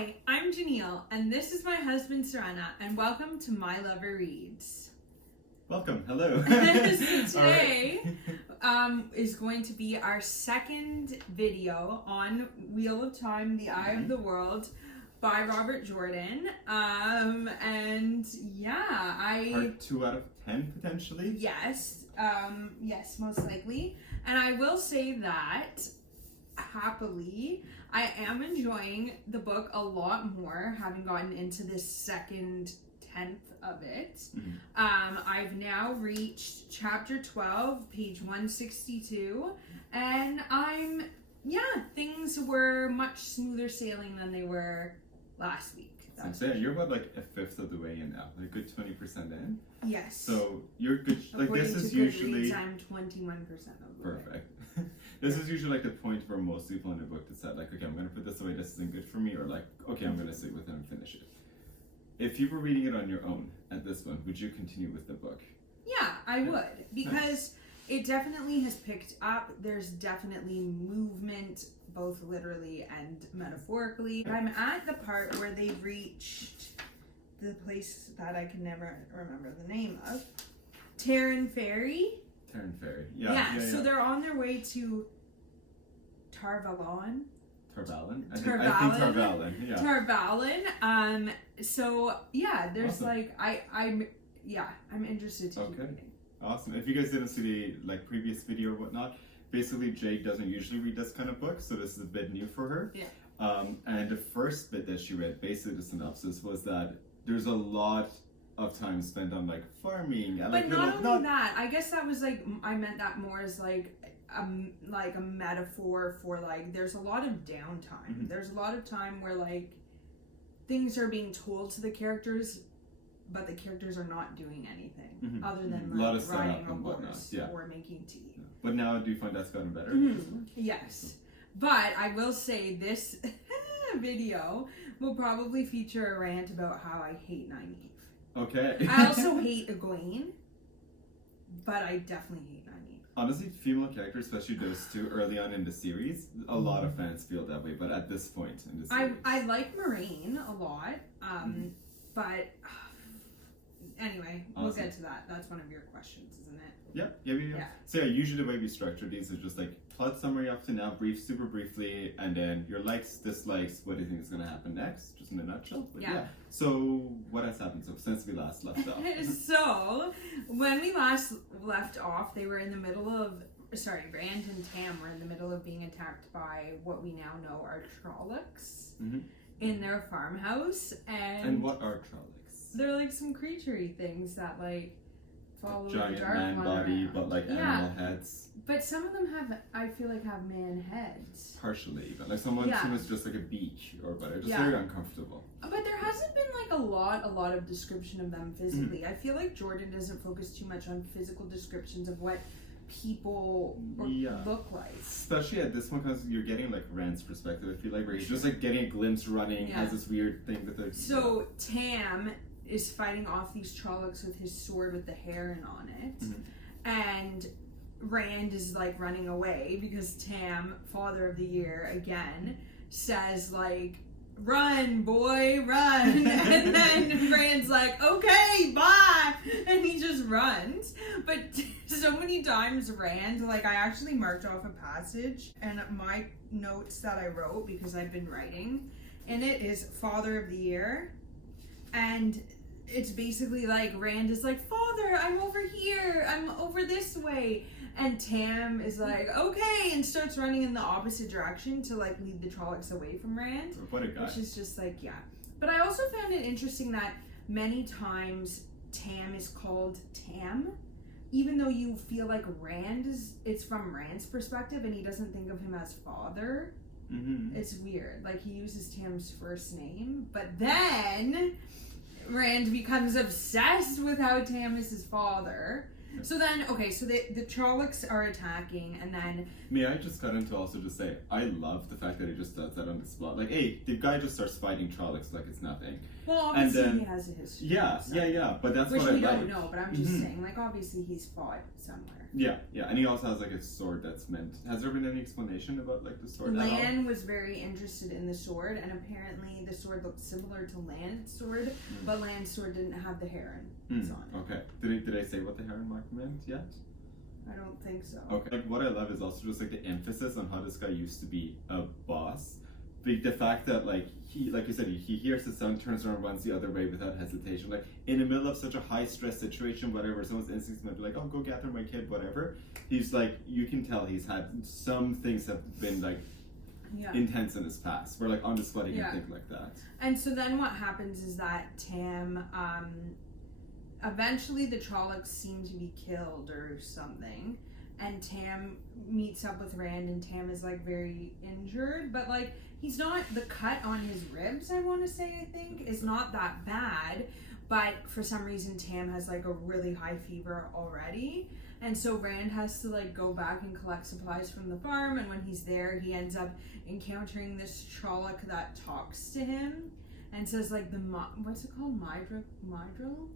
Hi, I'm Janille, and this is my husband Sourena, and welcome to My Lover Reads. Welcome, hello. So today is going to be our second video on Wheel of Time, The Eye of the World by Robert Jordan. And yeah, Part 2 out of 10 potentially? Yes, most likely. And I will say that happily, I am enjoying the book a lot more, having gotten into this second tenth of it. Mm-hmm. I've now reached chapter 12, page 162, and things were much smoother sailing than they were last week. I'm saying you're about like a fifth of the way in now, like a good 20% in. Yes. So you're good. Like According this is to usually Goodreads, I'm 21% of the way. perfect. This is usually like the point where most people in a book decide like, okay, I'm gonna put this away. This isn't good for me, or like, okay, I'm gonna sit with it and finish it. If you were reading it on your own at this one, would you continue with the book? Yeah, I would, because it definitely has picked up. There's definitely movement, both literally and metaphorically. I'm at the part where they've reached the place that I can never remember the name of. Terran Ferry. Terran Ferry. Yeah. So they're on their way to Tarvalon. Tarvalon? I Tarvalon. think Tarvalon, yeah. Tarvalon. So yeah, there's awesome. I'm interested to keep reading. Awesome. If you guys didn't see the previous video or whatnot, basically Jade doesn't usually read this kind of book, so this is a bit new for her. Yeah. And the first bit that she read, basically the synopsis, was that there's a lot of time spent on farming. And, but not only that, I guess that was I meant that more as a metaphor for there's a lot of downtime. Mm-hmm. There's a lot of time where things are being told to the characters, but the characters are not doing anything other than a lot of riding a and whatnot, horse or making tea. Yeah. But now do you find that's gotten better? Yes. But I will say this video will probably feature a rant about how I hate Nynaeve. Okay. I also hate Egwene, but I definitely hate Nynaeve. Honestly, female characters, especially those two early on in the series, a lot of fans feel that way, but at this point in the series. I like Moraine a lot, but anyway, awesome. We'll get to that. That's one of your questions, isn't it? Yeah. So usually the way we structure these is just plot summary up to now, super briefly, and then your likes, dislikes, what do you think is going to happen next, just in a nutshell. But yeah. So what has happened since we last left off? So when we last left off, they were in the middle of, Rand and Tam were in the middle of being attacked by what we now know are Trollocs in their farmhouse. And what are Trollocs? They're some creaturey things that follow the giant dark man one body, around. but animal heads. But some of them I feel have man heads. Partially, even someone who was just a beak or whatever, just very uncomfortable. But there hasn't been a lot of description of them physically. I feel Jordan doesn't focus too much on physical descriptions of what people look like. Especially at this one, because you're getting Rand's perspective. I feel where he's just getting a glimpse running, has this weird thing with the. So Tam is fighting off these Trollocs with his sword with the heron on it, and Rand is running away because Tam, Father of the Year again, says run boy run, and then Rand's okay bye, and he just runs. But so many times Rand, I actually marked off a passage, and my notes that I wrote, because I've been writing, and it is Father of the Year, and it's basically Rand is Father, I'm over here, I'm over this way, and Tam is okay, and starts running in the opposite direction to lead the Trollocs away from Rand. What a guy. Which is just But I also found it interesting that many times Tam is called Tam, even though you feel it's from Rand's perspective and he doesn't think of him as father. It's weird. He uses Tam's first name, but then Rand becomes obsessed with how Tam is his father. So then, okay, so the Trollocs are attacking, and then... May I just cut into also just say, I love the fact that he just does that on the spot. Like, hey, the guy just starts fighting Trollocs like it's nothing. Well, obviously he has a history. Yeah, but that's what I like. Which we don't know, but I'm just saying, like, obviously he's fought somewhere. Yeah, and he also has, like, a sword that's meant... Has there been any explanation about, like, the sword at all? Lan was very interested in the sword, and apparently the sword looked similar to Lan's sword, but Lan's sword didn't have the heron on it. Okay. Did I say what the heron mark meant yet? I don't think so. Okay. Like, what I love is also just, like, the emphasis on how this guy used to be a boss. The fact that, like, he, like you said, he hears the sound, turns around, runs the other way without hesitation. Like, in the middle of such a high-stress situation, whatever, someone's instincts might be like, oh, go gather my kid, whatever. He's, like, you can tell he's had some things have been, like, intense in his past. Where, like, on the spot he can think like that. And so then what happens is that Tam, eventually the Trollocs seem to be killed or something. And Tam meets up with Rand, and Tam is, like, very injured. But, like, he's not... The cut on his ribs, I want to say, I think, is not that bad. But for some reason, Tam has, like, a really high fever already. And so Rand has to, like, go back and collect supplies from the farm. And when he's there, he ends up encountering this Trolloc that talks to him. And says, like, what's it called? Mydril? Mydril.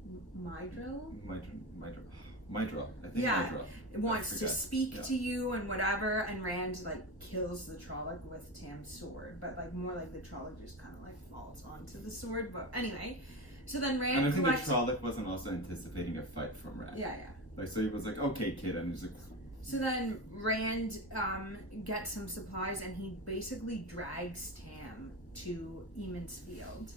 I think Mydril. It wants to speak to you and whatever, and Rand, like, kills the Trolloc with Tam's sword. But, like, more like the Trolloc just kind of, like, falls onto the sword. But anyway, so then Rand And I think the Trolloc wasn't also anticipating a fight from Rand. Yeah. Like, so he was like, okay, kid, and he's like... So then Rand gets some supplies, and he basically drags Tam to Eamon's Field.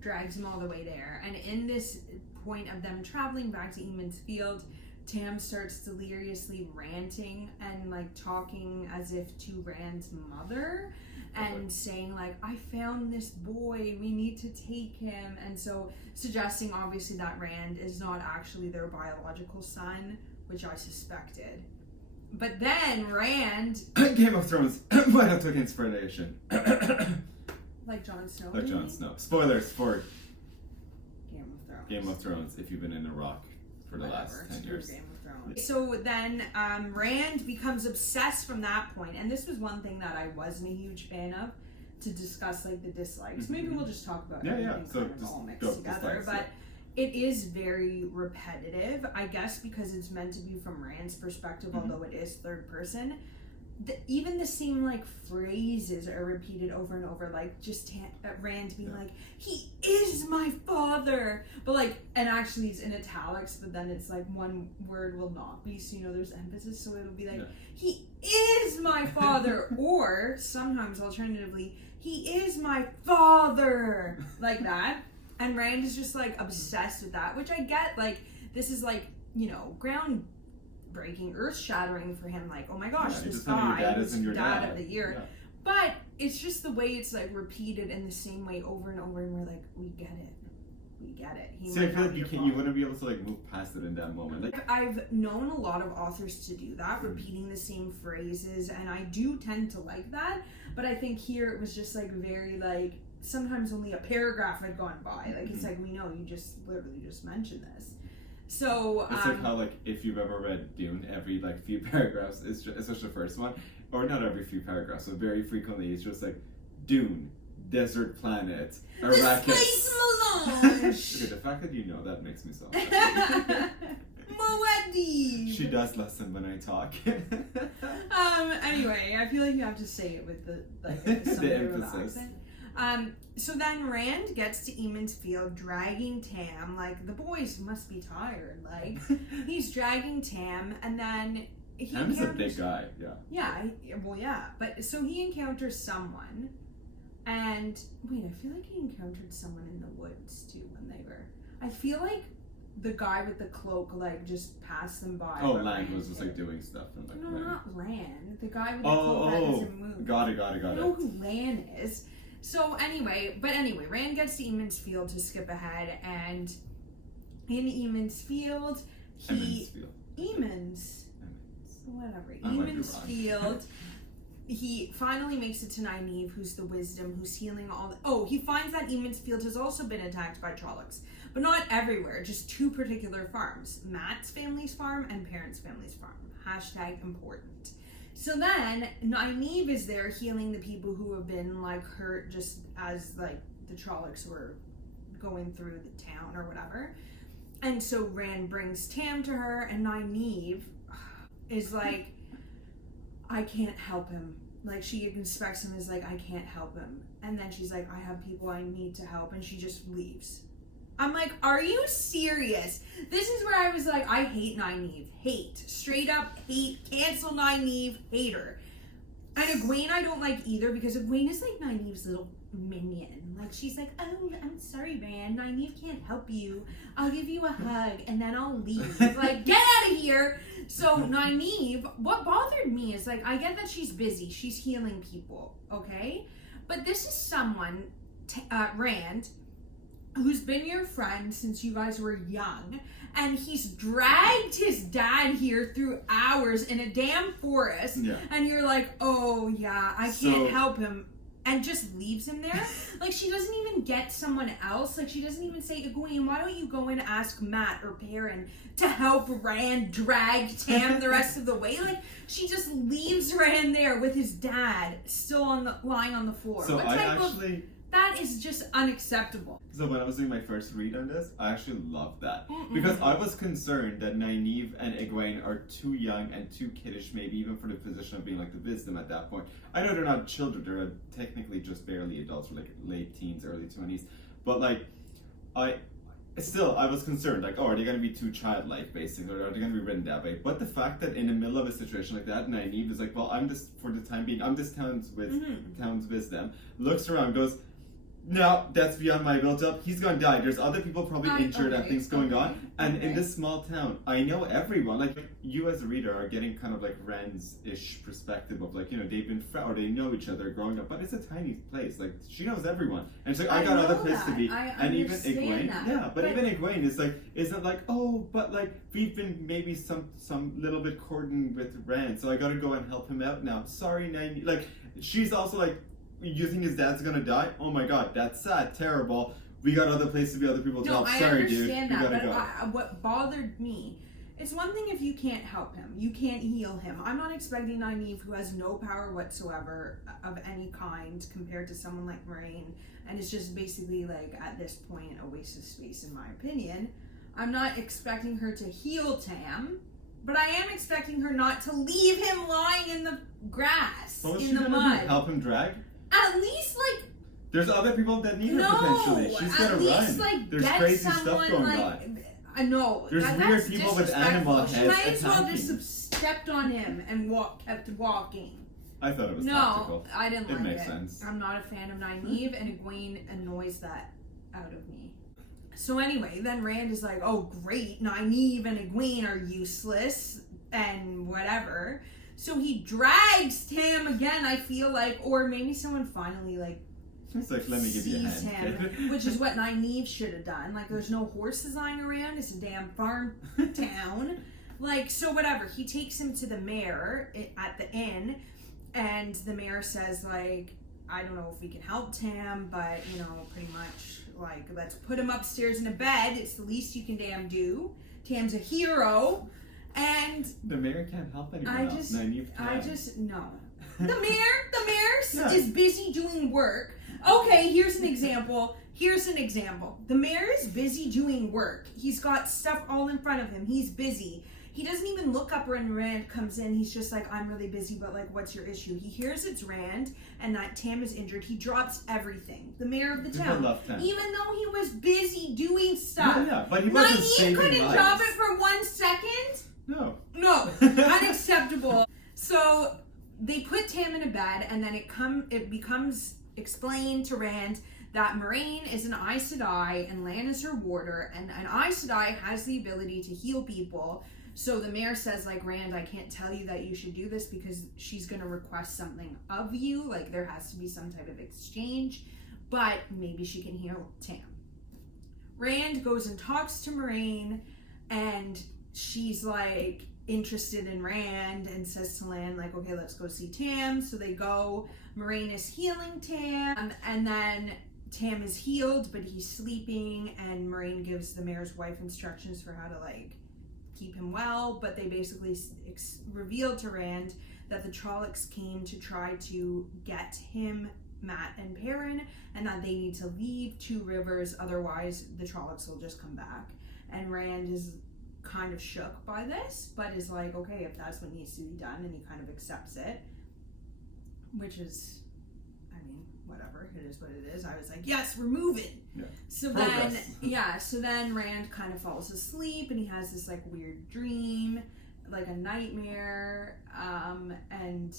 Drags him all the way there. And in this point of them traveling back to Eamon's Field, Tam starts deliriously ranting and, like, talking as if to Rand's mother and saying, like, I found this boy, we need to take him. And so suggesting obviously that Rand is not actually their biological son, which I suspected. But then Rand... Game of Thrones might have took inspiration. Like Jon Snow? Like Jon Snow. Spoilers for Game of Thrones. If you've been in Iraq for the last 10 years. Game of Thrones. So then Rand becomes obsessed from that point, and this was one thing that I wasn't a huge fan of, to discuss, like, the dislikes. Maybe we'll just talk about everything so kind of all mixed together. But it is very repetitive, I guess, because it's meant to be from Rand's perspective, although it is third person. Even the same, like, phrases are repeated over and over, like, just Rand being like, he is my father, but, like, and actually it's in italics, but then it's like one word will not be, so, you know, there's emphasis, so it'll be like, he is my father, or sometimes alternatively, he is my father, like that. And Rand is just, like, obsessed with that, which I get, like, this is, like, you know, groundbreaking, earth-shattering for him, like, oh my gosh, this guy is dad of the year. Yeah. But it's just the way it's, like, repeated in the same way over and over, and we're like, we get it. See, I feel like you wouldn't be able to, like, move past it in that moment. Like, I've known a lot of authors to do that, repeating the same phrases, and I do tend to like that, but I think here it was just, like, very, like, sometimes only a paragraph had gone by. Like, it's like, we know, you just literally just mentioned this. So it's like how, like, if you've ever read Dune, every, like, few paragraphs, especially the first one, or not every few paragraphs, but very frequently it's just like, Dune, desert planet, Arrakis. The space melange! Okay, the fact that you know that makes me so Moedim! She does listen when I talk. Anyway, I feel like you have to say it with the, like, the emphasis. So then Rand gets to Eamon's Field, dragging Tam, like, the boys must be tired, like, he's dragging Tam, and then Tam's a big guy, but, so he encounters someone, and, wait, I feel like he encountered someone in the woods, too, when they were, I feel like the guy with the cloak, like, just passed them by. Oh, Lan was just, like, doing stuff. And, like, no, not Lan, the guy with the cloak that doesn't move. Got it. I know who Lan is. So anyway, Rand gets to Eamon's Field to skip ahead, and in Eamon's Field, Eamon's Field, he finally makes it to Nynaeve, who's the wisdom, who's healing all he finds that Eamonfield has also been attacked by Trollocs. But not everywhere, just 2 particular farms. Matt's family's farm and Parents' family's farm. # important. So then, Nynaeve is there healing the people who have been, like, hurt just as, like, the Trollocs were going through the town or whatever. And so Rand brings Tam to her, and Nynaeve is like, I can't help him. Like, she inspects him as like, I can't help him. And then she's like, I have people I need to help, and she just leaves. I'm like, are you serious? This is where I was like, I hate Nynaeve. Hate. Straight up hate. Cancel Nynaeve. Hate her. And Egwene I don't like either, because Egwene is like Nynaeve's little minion. Like, she's like, oh, I'm sorry, Rand. Nynaeve can't help you. I'll give you a hug, and then I'll leave. Like, get out of here! So, Nynaeve, what bothered me is, like, I get that she's busy. She's healing people, okay? But this is someone, Rand, who's been your friend since you guys were young, and he's dragged his dad here through hours in a damn forest, and you're like, oh yeah, I can't help him, and just leaves him there. Like, she doesn't even get someone else. Like, she doesn't even say, Egwene, why don't you go and ask Matt or Perrin to help Rand drag Tam the rest of the way? Like, she just leaves Rand there with his dad still lying on the floor. So that is just unacceptable. So when I was doing my first read on this, I actually loved that. Because I was concerned that Nynaeve and Egwene are too young and too kiddish, maybe even for the position of being like the wisdom at that point. I know they're not children, they're technically just barely adults, or like late teens, early 20s. But like, I was concerned, like, oh, are they going to be too childlike, basically, or are they going to be written that way? But the fact that in the middle of a situation like that, Nynaeve is like, well, for the time being, I'm this town's wisdom, looks around, goes, no, that's beyond my build-up. He's gonna die. There's other people probably injured and things going on. And in this small town, I know everyone. Like, you as a reader are getting kind of like Rand's-ish perspective of like, you know, they've been or they know each other growing up. But it's a tiny place. Like, she knows everyone. And she's like, I got other places to be. And even Egwene, but even Egwene is like, isn't like, oh, but like, we've been maybe some little bit courting with Rand, so I gotta go and help him out now. Sorry, Nynaeve. Like, she's also like, you think his dad's gonna die? Oh my god, that's sad, terrible. We got other places to be, other people to help. Sorry, dude. I understand that, but what bothered me, it's one thing if you can't help him, you can't heal him. I'm not expecting Nynaeve, who has no power whatsoever of any kind compared to someone like Moraine, and is just basically like, at this point, a waste of space in my opinion. I'm not expecting her to heal Tam, but I am expecting her not to leave him lying in the grass, in the mud. Help him drag? At least, like... There's other people that need her, potentially. She's gonna run. Like, there's crazy stuff going on. I know. There's weird people with animal heads. She might as well just have stepped on him and kept walking. I thought it was tactical. No, I didn't like it. It makes sense. I'm not a fan of Nynaeve, and Egwene annoys that out of me. So anyway, then Rand is like, oh great, Nynaeve and Egwene are useless, and whatever. So he drags Tam again, I feel like, or maybe someone finally, like, it's like, let me give you a hand. Him, which is what Nynaeve should have done. Like, there's no horses lying around. It's a damn farm town. Like, so whatever. He takes him to the mayor at the inn, and the mayor says, like, I don't know if we can help Tam, but, you know, pretty much, like, let's put him upstairs in a bed. It's the least you can damn do. Tam's a hero. And the mayor can't help anyone else. No. The mayor is busy doing work. Okay, here's an example. The mayor is busy doing work. He's got stuff all in front of him. He's busy. He doesn't even look up when Rand comes in. He's just like, I'm really busy, but like, what's your issue? He hears it's Rand and that Tam is injured. He drops everything. The mayor of the town. Even though he was busy doing stuff. Yeah, but he wasn't saving lives. Couldn't drop it for 1 second? No. Unacceptable. So they put Tam in a bed, and then it becomes explained to Rand that Moraine is an Aes Sedai and Lan is her warder, and an Aes Sedai has the ability to heal people. So the mayor says, like, Rand, I can't tell you that you should do this because she's going to request something of you. Like, there has to be some type of exchange, but maybe she can heal Tam. Rand goes and talks to Moraine, and she's like, interested in Rand and says to Lan, like, okay, let's go see Tam. So they go. Moraine is healing Tam, and then Tam is healed, but he's sleeping, and Moraine gives the mayor's wife instructions for how to, like, keep him well, but they basically reveal to Rand that the Trollocs came to try to get him, Mat, and Perrin, and that they need to leave Two Rivers, otherwise the Trollocs will just come back. And Rand is kind of shook by this, but is like, okay, if that's what needs to be done, and he kind of accepts it, which is, I mean, whatever, it is what it is. I was like, yes, we're moving. Yeah. So then Rand kind of falls asleep, and he has this like weird dream, like a nightmare, and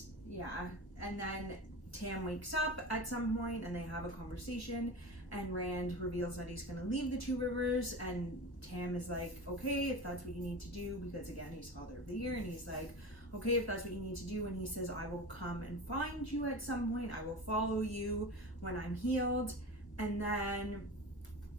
then Tam wakes up at some point, and they have a conversation, and Rand reveals that he's going to leave the Two Rivers, and Tam is like, okay, if that's what you need to do, because again, he's Father of the Year, and he's like, okay, if that's what you need to do, and he says, I will come and find you at some point, I will follow you when I'm healed. And then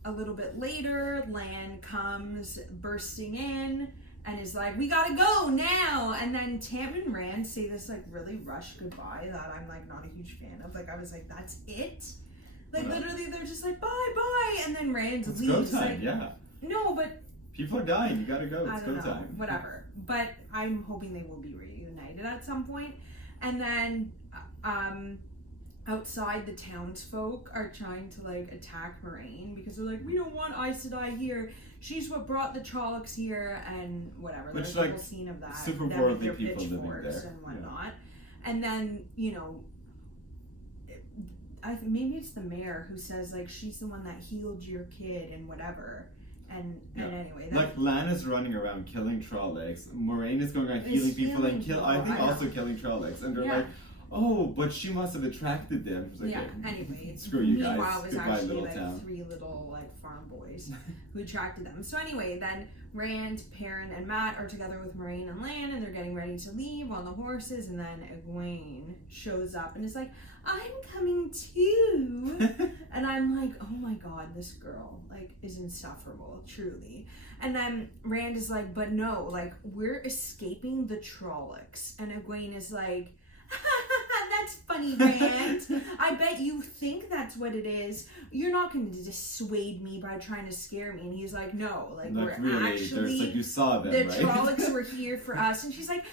a little bit later, Lan comes bursting in and is like, we gotta go now. And then Tam and Rand say this like really rushed goodbye that I'm like not a huge fan of. Like, I was like, that's it? Like, literally they're just like, bye bye, and then Rand leaves. It's go time, like, yeah. No, but people are dying, you gotta go, it's go time. Whatever. But I'm hoping they will be reunited at some point. And then outside, the townsfolk are trying to like attack Moraine because they're like, we don't want Aes Sedai here. She's what brought the Trollocs here, and whatever. Which, There's like, a whole scene of that. super them worldly with their people living pitchforks there. and whatnot. Yeah. And then, you know, maybe it's the mayor who says like she's the one that healed your kid and whatever. And anyway, like Lan is running around killing Trollocs. Moraine is going around healing people and also killing Trollocs. And they're like, oh, but she must have attracted them. Like, yeah. Anyway, screw you guys. Meanwhile, it was Goodbye, actually little like town. 3 little like farm boys who attracted them. So anyway, then Rand, Perrin, and Mat are together with Moraine and Lan, and they're getting ready to leave on the horses. And then Egwene shows up and is like, I'm coming too. And I'm like, oh my god, this girl like is insufferable, truly. And then Rand is like, but no, like we're escaping the Trollocs. And Egwene is like, that's funny, Rand. I bet you think that's what it is. You're not going to dissuade me by trying to scare me. And he's like, no, like we're really, actually, like you saw them, the right? Trollocs were here for us. And she's like,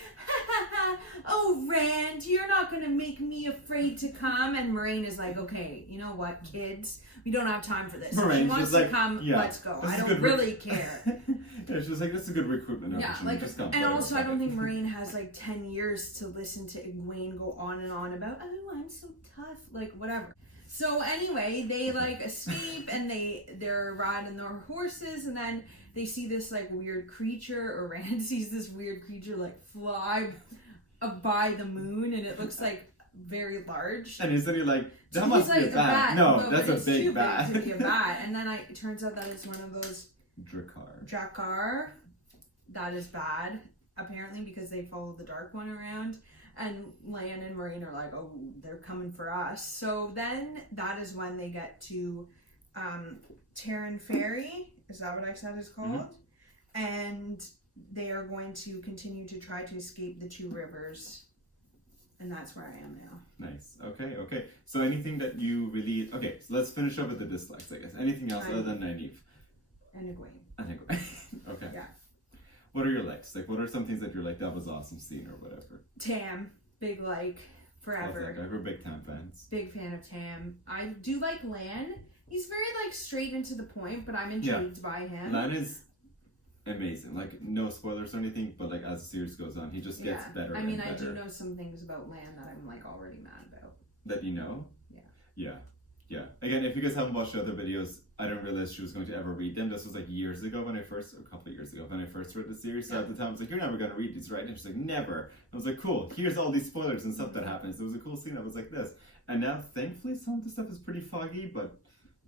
oh, Rand, you're not going to make me afraid to come. And Moraine is like, okay, you know what, kids? We don't have time for this. If she wants to come, let's go. I don't really care. Yeah, she's like, this is a good recruitment opportunity. Like, just come. And also, I don't think Moraine has like 10 years to listen to Egwene go on and on about, oh, I'm so tough, like whatever. So anyway, they like escape and they're riding their horses, and then they see this like weird creature, or Rand sees this weird creature like fly by the moon, and it looks like very large. And isn't he like, that must be a bat? No, that's a big bat. To be a bat. And then it turns out that it's one of those Drakkar. That is bad, apparently, because they follow the Dark One around. And Lan and Moraine are like, oh, they're coming for us. So then that is when they get to Terran Ferry. Is that what I said is called? Mm-hmm. And they are going to continue to try to escape the Two Rivers. And that's where I am now. Nice. Okay. So anything that you really... Okay, so let's finish up with the dislikes, I guess. Anything else other than Nynaeve? And Egwene. Okay. Yeah. What are your likes? Like, what are some things that you're like, that was awesome scene or whatever? Tam. Big like. Forever. We're big Tam fans. Big fan of Tam. I do like Lan. He's very like straight and to the point, but I'm intrigued by him. Lan is amazing. Like, no spoilers or anything, but like as the series goes on, he just gets better. I mean, I do know some things about Lan that I'm like already mad about. That you know? Yeah. Again, if you guys haven't watched the other videos, I didn't realize she was going to ever read them. This was like a couple of years ago when I first read the series. So at the time I was like, you're never going to read these, right? And she's like, never. I was like, cool, here's all these spoilers and stuff that happens. It was a cool scene. I was like this. And now, thankfully, some of the stuff is pretty foggy, but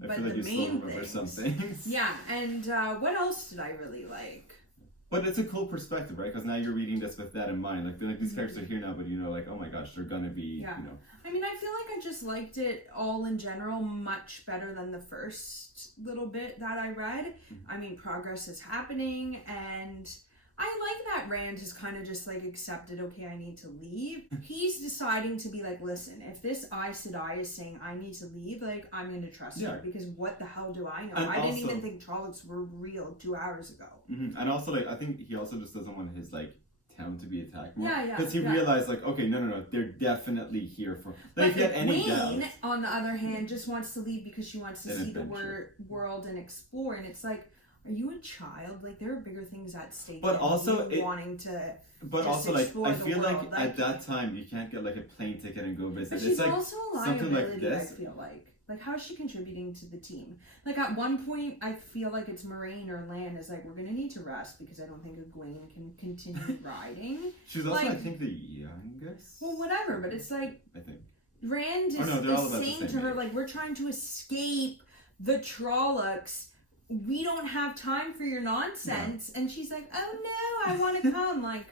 I feel like you still remember some things. Yeah, and what else did I really like? But it's a cool perspective, right? Because now you're reading this with that in mind. Like these characters are here now, but you know, like, oh my gosh, they're gonna be, you know. I mean, I feel like I just liked it all in general much better than the first little bit that I read. Mm-hmm. I mean, progress is happening, and I like that Rand has kind of just like accepted, okay, I need to leave. He's deciding to be like, listen, if this Aes Sedai is saying I need to leave, like, I'm going to trust her, because what the hell do I know? And I didn't even think Trollocs were real 2 hours ago. And also, like, I think he also just doesn't want his, like, town to be attacked more. Yeah. Because he realized, like, okay, no, they're definitely here for... But if you had any Wayne, doubts, on the other hand, just wants to leave because she wants to see adventure. the world and explore, and it's like, are you a child? Like, there are bigger things at stake. But than also, you wanting to. But just also, like, explore I the feel like world. at that time you can't get like a plane ticket and go visit. But she's it's like also a something liability. like this. I feel like how is she contributing to the team? Like at one point, I feel like it's Moraine or Lan is like, we're gonna need to rest because I don't think Egwene can continue riding. She's also, like, I think, the youngest. Well, whatever, but it's like I think Rand is, is saying to her, like, we're trying to escape the Trollocs. We don't have time for your nonsense. Yeah. And she's like, oh no, I want to come. Like,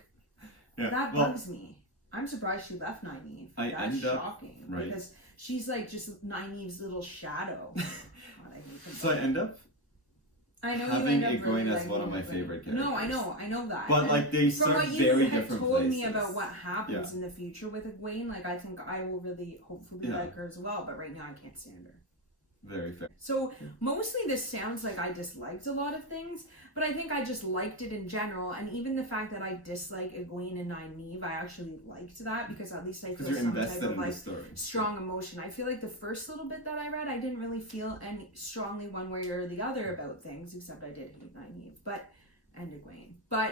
that bugs me. I'm surprised she left Nynaeve. That's shocking. Because she's like just Nynaeve's little shadow. God, I hate her. So I end up having Egwene as one of my favorite characters. No, I know that. But like they start very different places. From what you had told me about what happens in the future with Egwene, like I think I will really hopefully like her as well. But right now I can't stand her. Very fair. So mostly this sounds like I disliked a lot of things, but I think I just liked it in general, and even the fact that I dislike Egwene and Nynaeve, I actually liked that because at least I feel some type of like strong emotion. I feel like the first little bit that I read, I didn't really feel any strongly one way or the other about things, except I did hate Nynaeve, and Egwene. But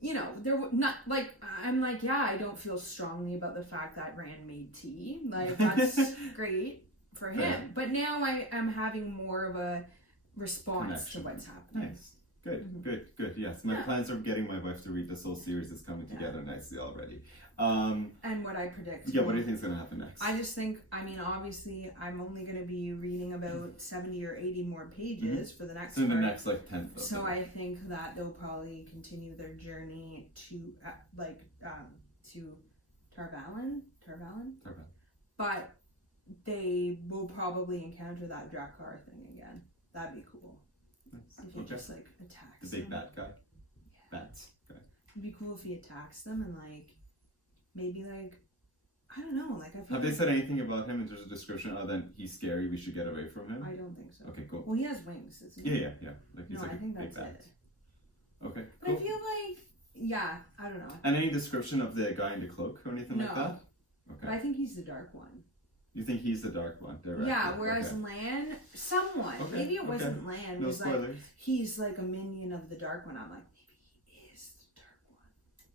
you know, there not like I'm like, yeah, I don't feel strongly about the fact that Rand made tea. Like that's great for him, but now I am having more of a response to what's happening. Nice. Good. Yes, my plans of getting my wife to read this whole series is coming together nicely already. And what I predict. Yeah, what do you think is going to happen next? I just think, I mean, obviously, I'm only going to be reading about 70 or 80 more pages for the next part. So in the next, like, 10th. So I think that they'll probably continue their journey to, to Tarvalin? But they will probably encounter that Drakkar thing again. That'd be cool. Nice. If he just like attacks the big them. bad guy. Bat guy. It'd be cool if he attacks them and like maybe like I don't know, like I feel Have they said anything about him in terms of description other than he's scary, we should get away from him? I don't think so. Okay, cool. Well, he has wings, isn't he? Yeah. Like he's like I think a big that's bat. it. Okay, But cool. I feel like I don't know. And any description of the guy in the cloak or anything like that? Okay. But I think he's the dark one. You think he's the dark one, directly? Yeah, whereas Lan, somewhat. Okay. Maybe it wasn't Lan. No was spoilers. Like, he's like a minion of the dark one. I'm like, maybe he is the dark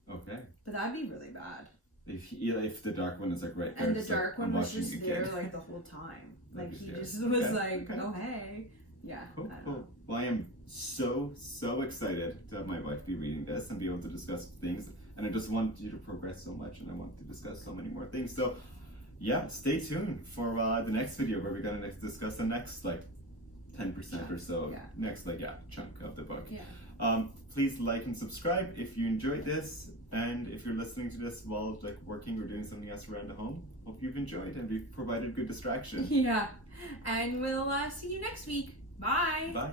one. Okay. But that'd be really bad. If the dark one is like right there. And the dark one was just there like the whole time. Like he just was like, oh hey. Yeah. Cool. Well, I am so excited to have my wife be reading this and be able to discuss things. And I just want you to progress so much and I want to discuss so many more things. So yeah, stay tuned for the next video where we're going to discuss the next like 10% or so. Yeah. Next chunk of the book. Yeah. Please like and subscribe if you enjoyed this. And if you're listening to this while like working or doing something else around the home, hope you've enjoyed and we've provided good distraction. Yeah. And we'll see you next week. Bye. Bye.